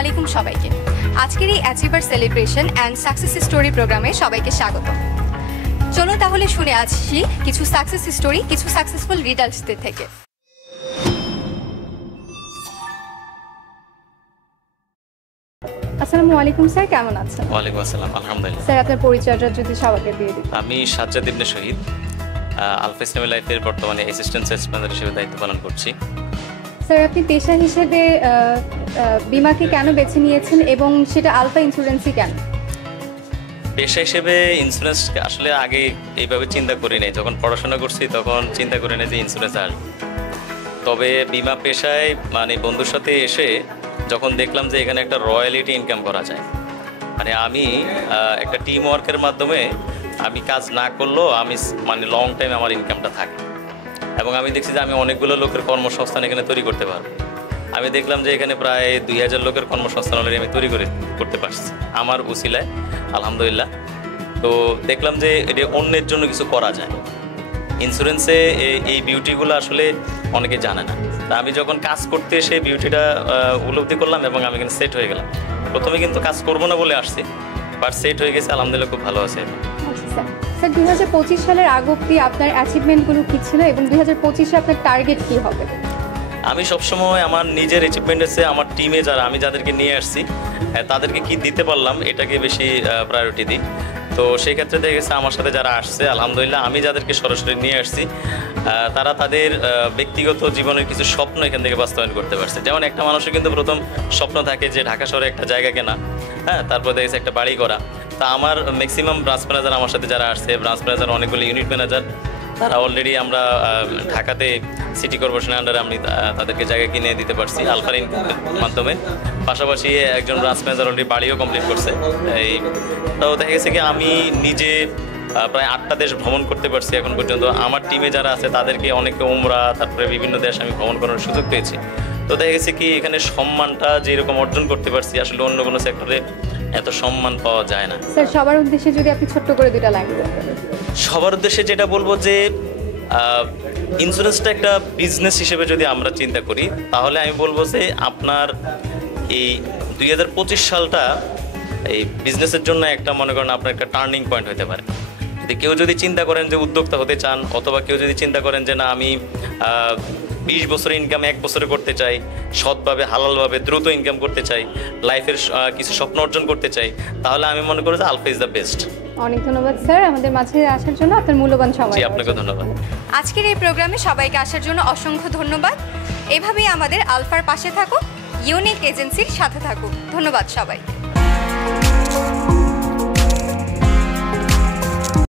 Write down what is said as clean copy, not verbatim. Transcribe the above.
আলাইকুম সবাইকে। আজকের এই achiever celebration and success story প্রোগ্রামে সবাইকে স্বাগত। চলুন তাহলে শুনে আসছি কিছু সাকসেস স্টোরি, কিছু সাকসেসফুল রিডার্সদের থেকে। আসসালামু আলাইকুম স্যার, কেমন আছেন? ওয়ালাইকুম আসসালাম, আলহামদুলিল্লাহ। স্যার আপনার পরিচয়টা যদি সবাইকে দিয়ে দিন। আমি সাজ্জাদ ইবনে শহীদ, আলফা ইসলামী লাইফের বর্তমানে অ্যাসিস্ট্যান্ট সেলস ম্যানেজার হিসেবে দায়িত্ব পালন করছি। স্যার আপনি পেশা হিসেবে বিমাকে কেন বেছে নিয়েছেন এবং সেটা আলফা ইন্স্যুরেন্সই কেন? পেশা হিসেবে ইন্স্যুরেন্স আসলে আগে এইভাবে চিন্তা করি নাই। যখন পড়াশোনা করছি তখন চিন্তা করি নাই যে ইন্স্যুরেন্স আসবে। তবে বিমা পেশায় মানে বন্ধুর সাথে এসে যখন দেখলাম যে এখানে একটা রয়্যালিটি ইনকাম করা যায়, মানে আমি একটা টিম ওয়ার্কের মাধ্যমে আমি কাজ না করলেও আমি মানে লং টাইম আমার ইনকামটা থাকে, এবং আমি দেখছি যে আমি অনেকগুলো লোকের কর্মসংস্থান এখানে তৈরি করতে পারবো। আমি দেখলাম যে এখানে প্রায় 2000 লোকের কর্মসংস্থান অলরেডি আমি তৈরি করতে পারছি আমার উসিলায়, আলহামদুলিল্লাহ। তো দেখলাম যে এটা অন্যের জন্য কিছু করা যায়। ইন্স্যুরেন্সে এই বিউটিগুলো আসলে অনেকে জানে না। তা আমি যখন কাজ করতে এসে বিউটিটা উপলব্ধি করলাম এবং আমি এখানে সেট হয়ে গেলাম। প্রথমে কিন্তু কাজ করবো না বলে আসছি, বাট সেট হয়ে গেছে, আলহামদুলিল্লাহ, খুব ভালো আছে। স্যার 2025 সালের আগ অবধি আপনার অ্যাচিভমেন্টগুলো কী ছিল এবং 2025-এ আপনার টার্গেট কী হবে? আমি সবসময় আমার নিজের অ্যাচিভমেন্ট আছে, আমার টিমে আমি যাদেরকে নিয়ে আসছি তাদেরকে কি দিতে পারলাম এটাকে বেশি প্রায়োরিটি দিই। তো সেই ক্ষেত্রে দেখা গেছে আমার সাথে যারা আসছে, আলহামদুলিল্লাহ, আমি যাদেরকে সরাসরি নিয়ে আসছি তারা তাদের ব্যক্তিগত জীবনের কিছু স্বপ্ন এখান থেকে বাস্তবায়ন করতে পারছে। যেমন একটা মানুষের কিন্তু প্রথম স্বপ্ন থাকে যে ঢাকা শহরে একটা জায়গা কেনা, হ্যাঁ, তারপর দেখা গেছে একটা বাড়ি করা। তা আমার ম্যাক্সিমাম ব্রাঞ্চ ম্যানেজার আমার সাথে যারা আসছে, ব্রাঞ্চ ম্যানেজার অনেকগুলো ইউনিট ম্যানেজার, তারা অলরেডি আমরা ঢাকাতে সিটি কর্পোরেশনের আন্ডারে আমি তাদেরকে জায়গা কিনে দিতে পারছি আলফার ইনকামের মাধ্যমে। পাশাপাশি একজন ব্রাঞ্চ ম্যানেজার অলরেডি বাড়িও কমপ্লিট করছে। তো দেখা গেছে কি আমি নিজে প্রায় 8টা দেশ ভ্রমণ করতে পারছি এখন পর্যন্ত। আমার টিমে যারা আছে তাদেরকে অনেকে উমরা, তারপরে বিভিন্ন দেশ আমি ভ্রমণ করার সুযোগ পেয়েছি। তো দেখা গেছে কি এখানে সম্মানটা যেরকম অর্জন করতে পারছি, আসলে অন্য কোনো সেক্টরে এত সম্মান পাওয়া যায় না। স্যার সবার উদ্দেশ্যে যদি আপনি ছোট্ট করে দুটা লাইন বলতেন। সবার উদ্দেশ্যে যেটা বলবো যে ইন্স্যুরেন্সটা একটা বিজনেস হিসেবে যদি আমরা চিন্তা করি, তাহলে আমি বলবো যে আপনার এই 2025 সালটা এই বিজনেসের জন্য একটা, মনে করেন, আপনার একটা টার্নিং পয়েন্ট হতে পারে। কেউ যদি চিন্তা করেন যে উদ্যোক্তা হতে চান, অথবা কেউ যদি চিন্তা করেন যে না আমি 20 বছরের ইনকাম 1 বছরে করতে চাই, সৎভাবে হালালভাবে দ্রুত ইনকাম করতে চাই, লাইফের কিছু স্বপ্ন অর্জন করতে চাই, তাহলে আমি মনে করি যে আলফা ইজ দ্য বেস্ট। অনেক ধন্যবাদ স্যার আমাদের মাঝে আসার জন্য, আপনার মূল্যবান সময়। জি, আপনাকে ধন্যবাদ। আজকের এই প্রোগ্রামে সবাইকে আসার জন্য অসংখ্য ধন্যবাদ। এভাবেই আমাদের আলফার পাশে থাকুক, ইউনিক এজেন্সির সাথে থাকুক। ধন্যবাদ সবাই।